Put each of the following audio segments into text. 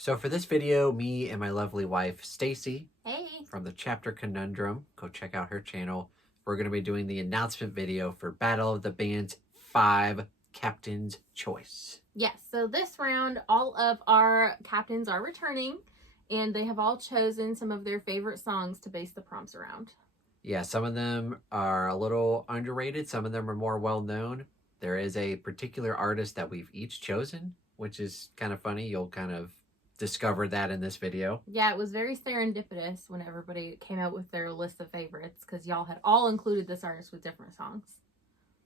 So for this video, me and my lovely wife, Stacy, Hey. from the Chapter Conundrum, go check out her channel. We're going to be doing the announcement video for Battle of the Bands 5 Captain's Choice. Yes, so this round, all of our captains are returning, and they have all chosen some of their favorite songs to base the prompts around. Yeah, some of them are a little underrated. Some of them are more well-known. There is a particular artist that we've each chosen, which is kind of funny. You'll kind of discover that in this video. Yeah, it was very serendipitous when everybody came out with their list of favorites, because y'all had all included this artist with different songs.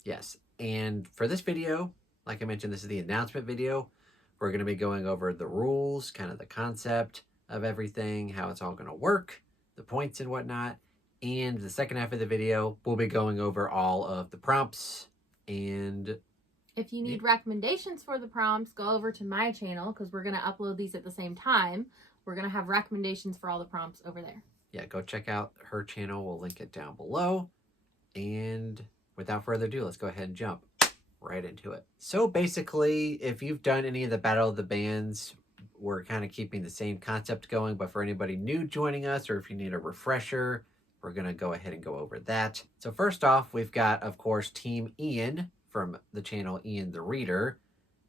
Yes, and for this video, like I mentioned, this is the announcement video. We're going to be going over the rules, kind of the concept of everything, how it's all going to work, the points and whatnot. And the second half of the video, we'll be going over all of the prompts. And if you need recommendations for the prompts, go over to my channel, because we're going to upload these at the same time. We're going to have recommendations for all the prompts over there. Yeah, go check out her channel. We'll link it down below. And without further ado, let's go ahead and jump right into it. So basically, if you've done any of the Battle of the Bands, we're kind of keeping the same concept going, but for anybody new joining us, or if you need a refresher, we're going to go ahead and go over that. So first off, we've got, of course, Team Ian from the channel Ian the Reader.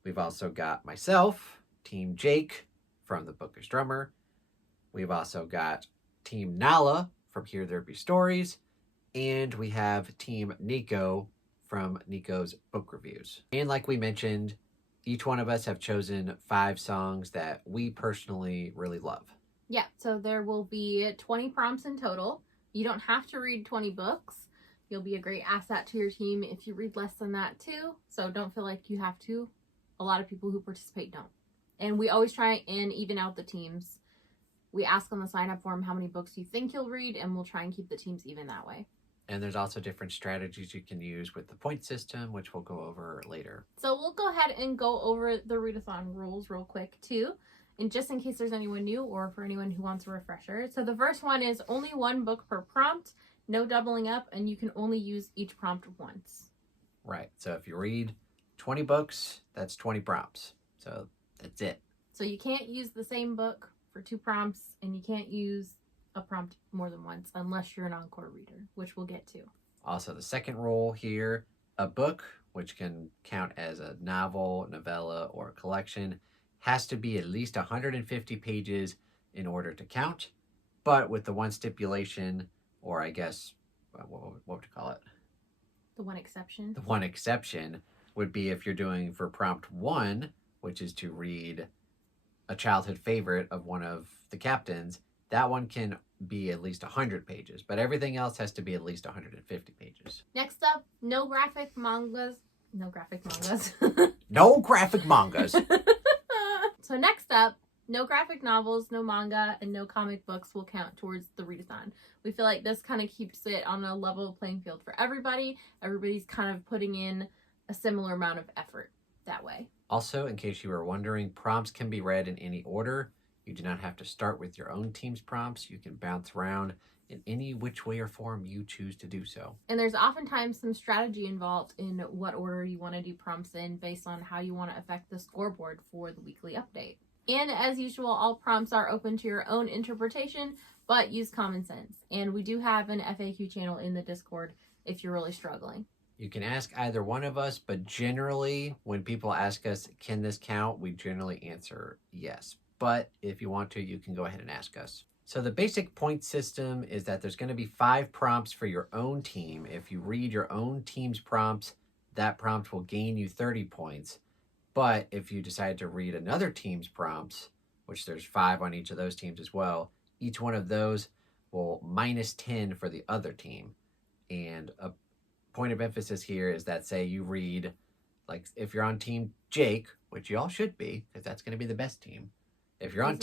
We've also got myself, Team Jake from the Bookish Drummer. We've also got Team Nala from Here There Be Stories. And we have Team Nico from Nico's Book Reviews. And like we mentioned, each one of us have chosen 5 songs that we personally really love. Yeah, so there will be 20 prompts in total. You don't have to read 20 books. You'll be a great asset to your team if you read less than that too. So don't feel like you have to. A lot of people who participate don't. And we always try and even out the teams. We ask on the sign-up form how many books you think you'll read, and we'll try and keep the teams even that way. And there's also different strategies you can use with the point system, which we'll go over later. So we'll go ahead and go over the readathon rules real quick too. And just in case there's anyone new or for anyone who wants a refresher. So the first one is only 1 book per prompt, no doubling up, and you can only use each prompt once. Right. So if you read 20 books, that's 20 prompts. So that's it. So you can't use the same book for 2 prompts, and you can't use a prompt more than once unless you're an encore reader, which we'll get to. Also, the second rule here, a book, which can count as a novel, novella, or a collection, has to be at least 150 pages in order to count, but with the one stipulation, or I guess, what would you call it? The one exception? The one exception would be if you're doing for prompt 1, which is to read a childhood favorite of one of the captains, that one can be at least 100 pages, but everything else has to be at least 150 pages. Next up, no graphic mangas. No graphic mangas. No graphic mangas. So next up, no graphic novels, no manga, and no comic books will count towards the readathon. We feel like this kind of keeps it on a level playing field for everybody. Everybody's kind of putting in a similar amount of effort that way. Also, in case you were wondering, prompts can be read in any order. You do not have to start with your own team's prompts. You can bounce around in any which way or form you choose to do so. And there's oftentimes some strategy involved in what order you want to do prompts in based on how you want to affect the scoreboard for the weekly update. And as usual, all prompts are open to your own interpretation, but use common sense. And we do have an FAQ channel in the Discord if you're really struggling. You can ask either one of us, but generally when people ask us, can this count? We generally answer yes. But if you want to, you can go ahead and ask us. So the basic point system is that there's going to be 5 prompts for your own team. If you read your own team's prompts, that prompt will gain you 30 points. But if you decide to read another team's prompts, which there's 5 on each of those teams as well, each one of those will minus 10 for the other team. And a point of emphasis here is that, say you read, like if you're on Team Jake, which you all should be, because that's going to be the best team. If you're on,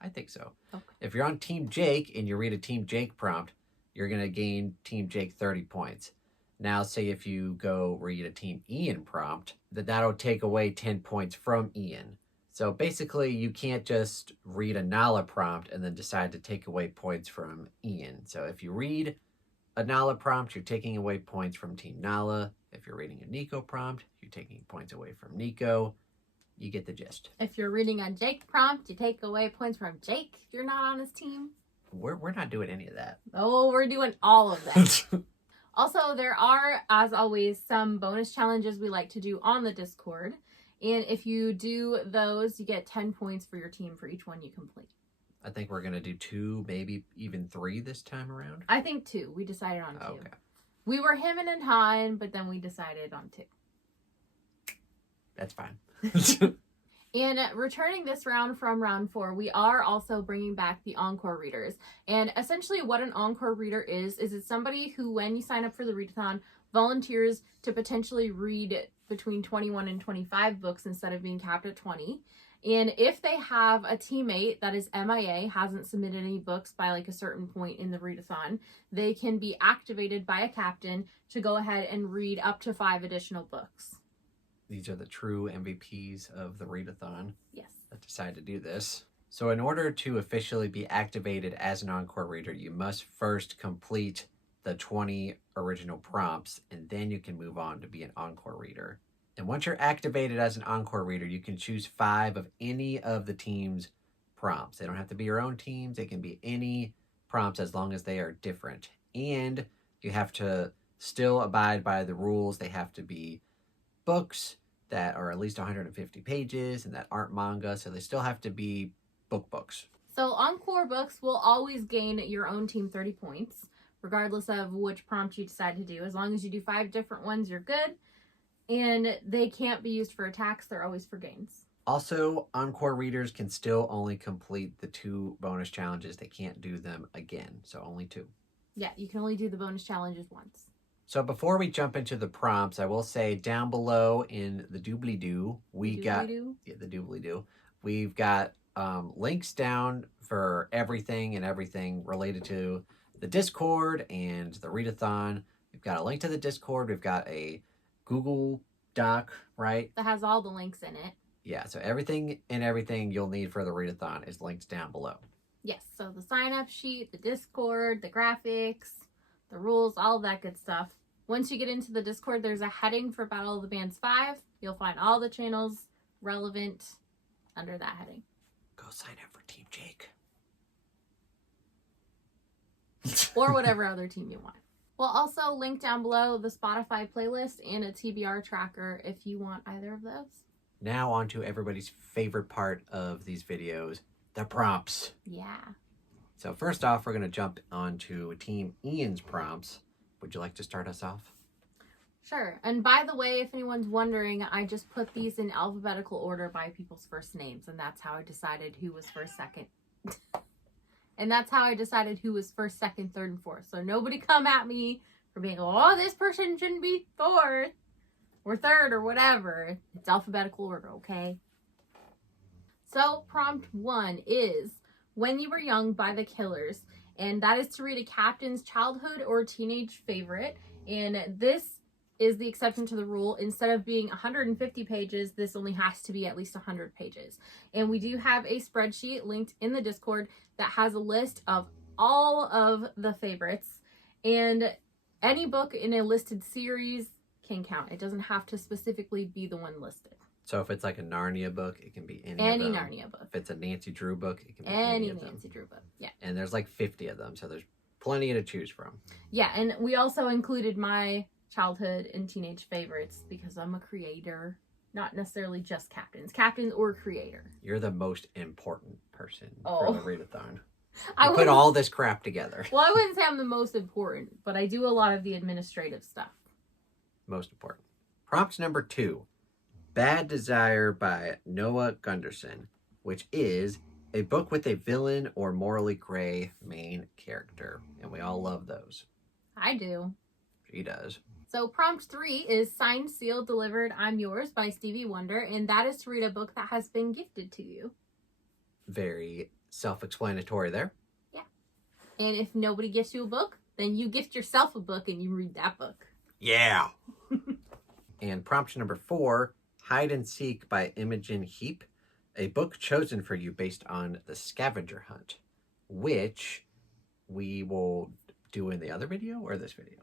I think so. Okay. If you're on Team Jake and you read a Team Jake prompt, you're going to gain Team Jake 30 points. Now, say if you go read a Team Ian prompt, that'll take away 10 points from Ian. So basically, you can't just read a Nala prompt and then decide to take away points from Ian. So if you read a Nala prompt, you're taking away points from Team Nala. If you're reading a Nico prompt, you're taking points away from Nico. you get the gist. If you're reading a Jake prompt, you take away points from Jake if you're not on his team. We're not doing any of that. Oh, we're doing all of that. Also, there are, as always, some bonus challenges we like to do on the Discord. And if you do those, you get 10 points for your team for each one you complete. I think we're going to do 2, maybe even 3 this time around. I think 2. We decided on 2. Okay. We were hemming and hawing, but then we decided on 2. That's fine. And returning this round from round 4, we are also bringing back the Encore readers. And essentially what an Encore reader is it's somebody who, when you sign up for the Readathon, volunteers to potentially read between 21 and 25 books instead of being capped at 20. And if they have a teammate that is MIA, hasn't submitted any books by like a certain point in the Readathon, they can be activated by a captain to go ahead and read up to 5 additional books. These are the true MVPs of the Readathon. Yes. That decide to do this. So in order to officially be activated as an Encore reader, you must first complete the 20 original prompts, and then you can move on to be an Encore reader. And once you're activated as an Encore reader, you can choose 5 of any of the team's prompts. They don't have to be your own teams. They can be any prompts as long as they are different. And you have to still abide by the rules. They have to be books that are at least 150 pages and that aren't manga, so they still have to be books. So Encore books will always gain your own team 30 points, regardless of which prompt you decide to do. As long as you do 5 different ones, you're good. And they can't be used for attacks. They're always for gains. Also, Encore readers can still only complete the 2 bonus challenges. They can't do them again, so only 2. Yeah, you can only do the bonus challenges once. So before we jump into the prompts, I will say down below in the doobly-doo, we've got links down for everything related to the Discord and the Readathon. We've got a link to the Discord. We've got a Google Doc, right? That has all the links in it. Yeah, so everything you'll need for the Readathon is linked down below. Yes, so the sign-up sheet, the Discord, the graphics, the rules, all of that good stuff. Once you get into the Discord, there's a heading for Battle of the Bands 5. You'll find all the channels relevant under that heading. Go sign up for Team Jake. Or whatever other team you want. We'll also link down below the Spotify playlist and a TBR tracker if you want either of those. Now on to everybody's favorite part of these videos, the prompts. Yeah. So first off, we're going to jump onto Team Ian's prompts. Would you like to start us off? Sure. And by the way, if anyone's wondering, I just put these in alphabetical order by people's first names, and that's how I decided who was first, second. And that's how I decided who was first, second, third, and fourth. So nobody come at me for being, oh, this person shouldn't be fourth or third or whatever. It's alphabetical order, okay? So prompt 1 is When You Were Young by the Killers. And that is to read a captain's childhood or teenage favorite. And this is the exception to the rule. Instead of being 150 pages, this only has to be at least 100 pages. And we do have a spreadsheet linked in the Discord that has a list of all of the favorites. And any book in a listed series can count. It doesn't have to specifically be the one listed. So if it's like a Narnia book, it can be any of them. Narnia book. If it's a Nancy Drew book, it can be any of them. Nancy Drew book. Yeah. And there's like 50 of them, so there's plenty to choose from. Yeah, and we also included my childhood and teenage favorites because I'm a creator, not necessarily just captains or creator. You're the most important person for the Readathon. I put all this crap together. Well, I wouldn't say I'm the most important, but I do a lot of the administrative stuff. Most important. Prompt number 2. Bad Desire by Noah Gunderson, which is a book with a villain or morally gray main character. And we all love those. I do. She does. So prompt 3 is Signed, Sealed, Delivered, I'm Yours by Stevie Wonder. And that is to read a book that has been gifted to you. Very self-explanatory there. Yeah. And if nobody gifts you a book, then you gift yourself a book and you read that book. Yeah. And prompt number 4, Hide and Seek by Imogen Heap, a book chosen for you based on The Scavenger Hunt, which we will do in the other video or this video?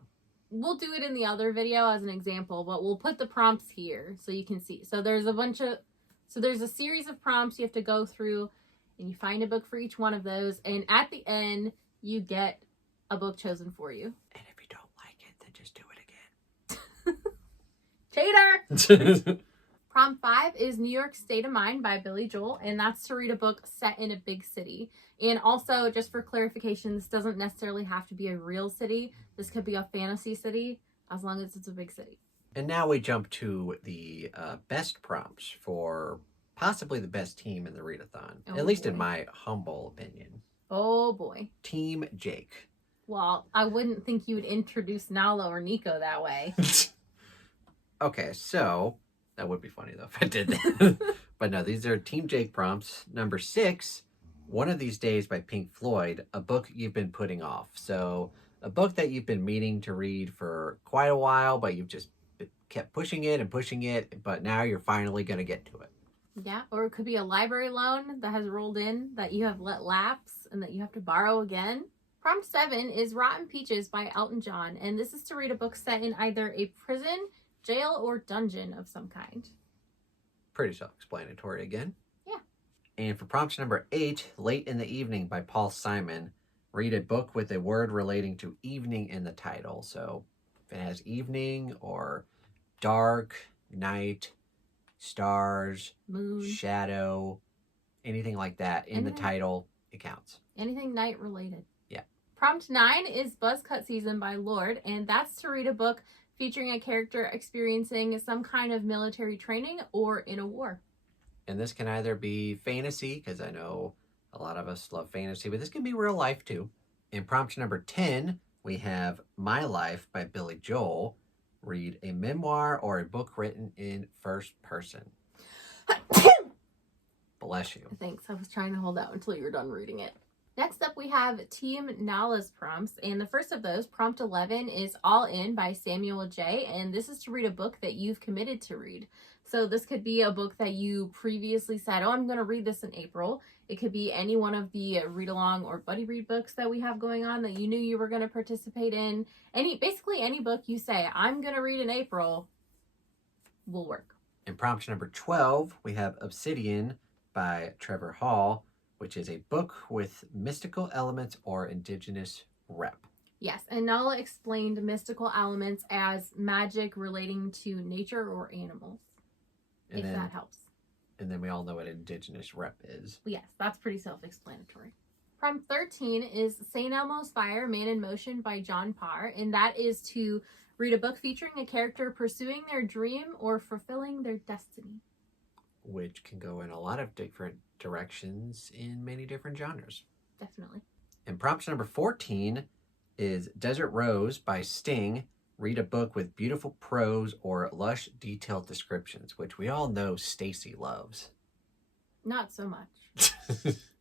We'll do it in the other video as an example, but we'll put the prompts here so you can see. So there's a bunch of So there's a series of prompts you have to go through, and you find a book for each one of those. And at the end, you get a book chosen for you. And if you don't like it, then just do it Cheater! again. Prompt 5 is New York State of Mind by Billy Joel, and that's to read a book set in a big city. And also, just for clarification, this doesn't necessarily have to be a real city. This could be a fantasy city, as long as it's a big city. And now we jump to the best prompts for possibly the best team in the readathon, at least in my humble opinion. Oh boy. Team Jake. Well, I wouldn't think you would introduce Nala or Nico that way. Okay, so that would be funny though if I did that. But no, these are Team Jake prompts. Number 6, One of These Days by Pink Floyd, a book you've been putting off. So a book that you've been meaning to read for quite a while, but you've just kept pushing it, but now you're finally going to get to it. Yeah, or it could be a library loan that has rolled in that you have let lapse and that you have to borrow again. Prompt 7 is Rotten Peaches by Elton John, and this is to read a book set in either a prison, jail, or dungeon of some kind. Pretty self-explanatory again. Yeah. And for prompt number 8, Late in the Evening by Paul Simon, read a book with a word relating to evening in the title. So if it has evening or dark, night, stars, moon, shadow, anything like that in the title, it counts. Anything night related. Yeah. Prompt 9 is Buzzcut Season by Lord, and that's to read a book featuring a character experiencing some kind of military training or in a war. And this can either be fantasy, because I know a lot of us love fantasy, but this can be real life too. In prompt number 10, we have My Life by Billy Joel. Read a memoir or a book written in first person. Bless you. Thanks. I was trying to hold out until you were done reading it. Next up, we have Team Nala's prompts. And the first of those, prompt 11, is All In by Samuel J. And this is to read a book that you've committed to read. So this could be a book that you previously said, oh, I'm going to read this in April. It could be any one of the read-along or buddy read books that we have going on that you knew you were going to participate in. Basically any book you say, I'm going to read in April, will work. In prompt number 12, we have Obsidian by Trevor Hall, which is a book with mystical elements or indigenous rep. Yes, and Nala explained mystical elements as magic relating to nature or animals, if that helps. And then we all know what indigenous rep is. Yes, that's pretty self-explanatory. Prompt 13 is St. Elmo's Fire, Man in Motion by John Parr, and that is to read a book featuring a character pursuing their dream or fulfilling their destiny. Which can go in a lot of different directions in many different genres. Definitely. And prompt number 14 is Desert Rose by Sting. Read a book with beautiful prose or lush, detailed descriptions, which we all know Stacy loves. Not so much.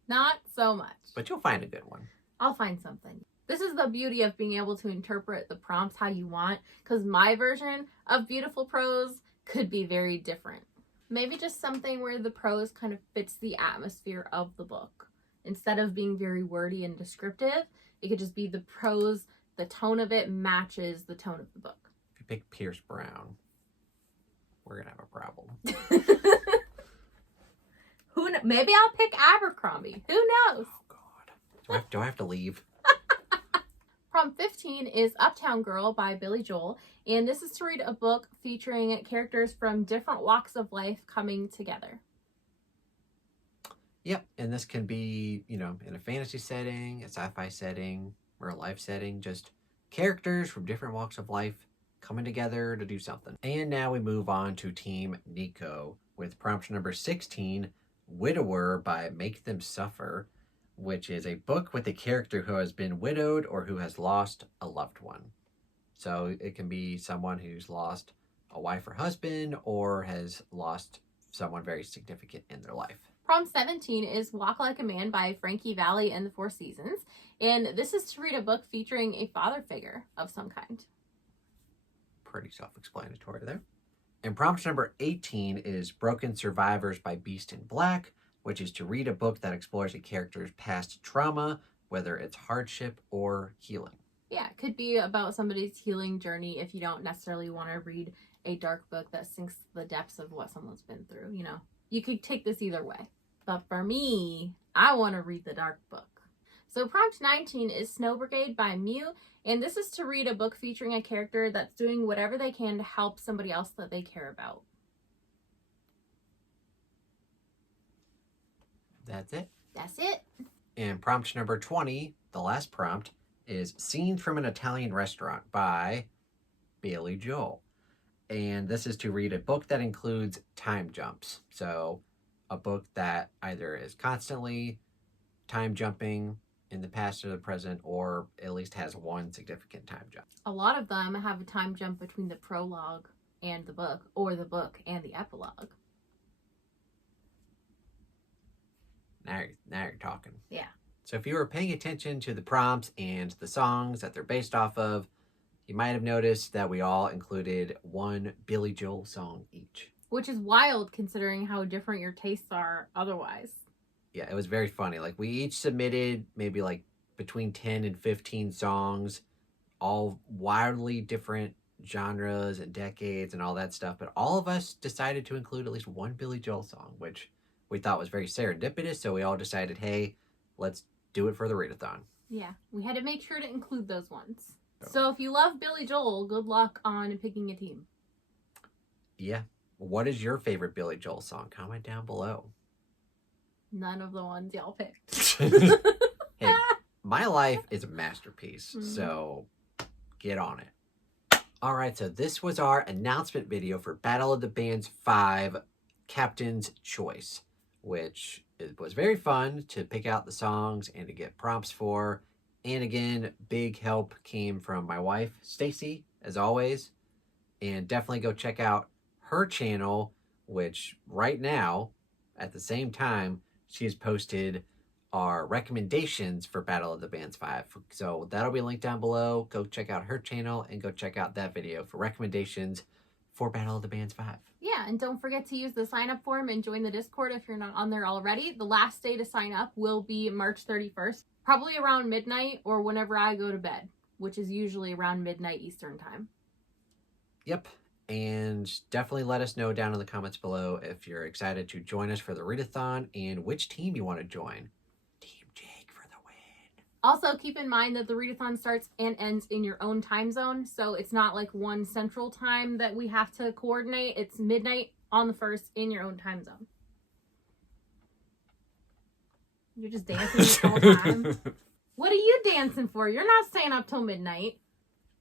Not so much. But you'll find a good one. I'll find something. This is the beauty of being able to interpret the prompts how you want, because my version of beautiful prose could be very different. Maybe just something where the prose kind of fits the atmosphere of the book. Instead of being very wordy and descriptive, it could just be the prose, the tone of it matches the tone of the book. If you pick Pierce Brown, we're going to have a problem. Maybe I'll pick Abercrombie. Who knows? Oh, God. Do I have to leave? Prompt 15 is Uptown Girl by Billy Joel, and this is to read a book featuring characters from different walks of life coming together. Yep, and this can be, in a fantasy setting, a sci-fi setting, or a life setting, just characters from different walks of life coming together to do something. And now we move on to Team Nico with prompt number 16, Widower by Make Them Suffer, which is a book with a character who has been widowed or who has lost a loved one. So it can be someone who's lost a wife or husband or has lost someone very significant in their life. Prompt 17 is Walk Like a Man by Frankie Valli and the Four Seasons. And this is to read a book featuring a father figure of some kind. Pretty self-explanatory there. And prompt number 18 is Broken Survivors by Beast in Black, which is to read a book that explores a character's past trauma, whether it's hardship or healing. Yeah, it could be about somebody's healing journey if you don't necessarily want to read a dark book that sinks to the depths of what someone's been through, You could take this either way. But for me, I want to read the dark book. So prompt 19 is Snow Brigade by Mew. And this is to read a book featuring a character that's doing whatever they can to help somebody else that they care about. That's it. That's it. And prompt number 20, the last prompt, is Scenes from an Italian Restaurant by Billy Joel. And this is to read a book that includes time jumps. So a book that either is constantly time jumping in the past or the present, or at least has one significant time jump. A lot of them have a time jump between the prologue and the book, or the book and the epilogue. Now you're talking. Yeah. So if you were paying attention to the prompts and the songs that they're based off of, you might have noticed that we all included one Billy Joel song each. Which is wild considering how different your tastes are otherwise. Yeah, it was very funny. Like, we each submitted maybe like between 10 and 15 songs, all wildly different genres and decades and all that stuff. But all of us decided to include at least one Billy Joel song, which we thought was very serendipitous. So we all decided, hey, let's do it for the readathon. Yeah, we had to make sure to include those ones. So if you love Billy Joel, good luck on picking a team. Yeah. What is your favorite Billy Joel song? Comment down below. None of the ones y'all picked. Hey, my life is a masterpiece, so get on it. All right, so this was our announcement video for Battle of the Bands 5 Captain's Choice, which it was very fun to pick out the songs and to get prompts for. And again, big help came from my wife, Stacy, as always. And definitely go check out her channel, which right now, at the same time, she has posted our recommendations for Battle of the Bands 5. So that'll be linked down below. Go check out her channel and go check out that video for recommendations for Battle of the Bands 5. Yeah, and don't forget to use the sign up form and join the Discord if you're not on there already. The last day to sign up will be March 31st, probably around midnight or whenever I go to bed, which is usually around midnight Eastern time. Yep. And definitely let us know down in the comments below if you're excited to join us for the readathon and which team you want to join. Team Jake for the win. Also, keep in mind that the readathon starts and ends in your own time zone. So it's not like one central time that we have to coordinate. It's midnight on the 1st in your own time zone. You're just dancing this whole time. What are you dancing for? You're not staying up till midnight.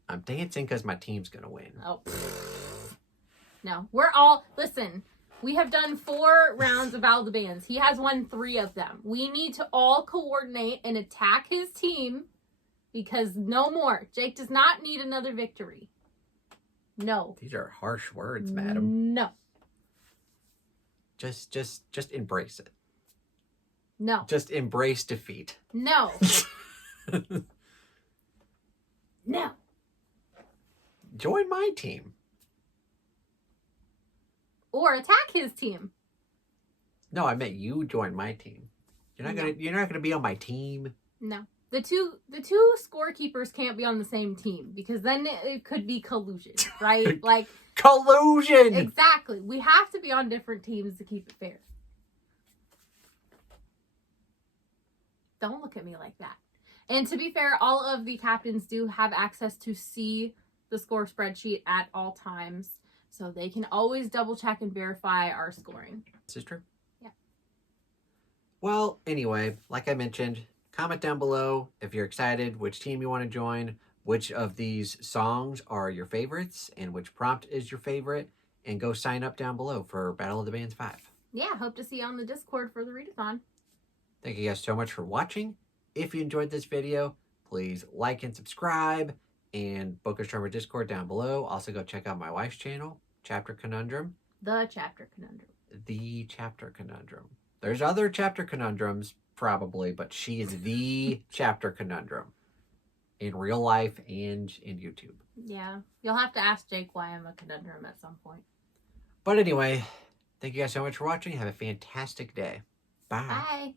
I'm dancing because my team's going to win. Oh, no. We're all, listen, we have done 4 rounds of Battle of the Bands. He has won 3 of them. We need to all coordinate and attack his team because no more. Jake does not need another victory. No. These are harsh words, madam. No. Just embrace it. No. Just embrace defeat. No. No. Join my team. Or attack his team. No, I meant you join my team. You're not gonna be on my team. No. The two scorekeepers can't be on the same team because then it could be collusion, right? Like collusion. Exactly. We have to be on different teams to keep it fair. Don't look at me like that. And to be fair, all of the captains do have access to see the score spreadsheet at all times. So they can always double check and verify our scoring. This is true. Yeah. Well, anyway, like I mentioned, comment down below if you're excited, which team you want to join, which of these songs are your favorites, and which prompt is your favorite, and go sign up down below for Battle of the Bands 5. Yeah, hope to see you on the Discord for the readathon. Thank you guys so much for watching. If you enjoyed this video, please like and subscribe, and book us from our Discord down below. Also, go check out my wife's channel, Chapter Conundrum. The Chapter Conundrum. The Chapter Conundrum. There's other Chapter Conundrums, probably, but she is the Chapter Conundrum in real life and in YouTube. Yeah, you'll have to ask Jake why I'm a conundrum at some point. But anyway, thank you guys so much for watching. Have a fantastic day. Bye. Bye.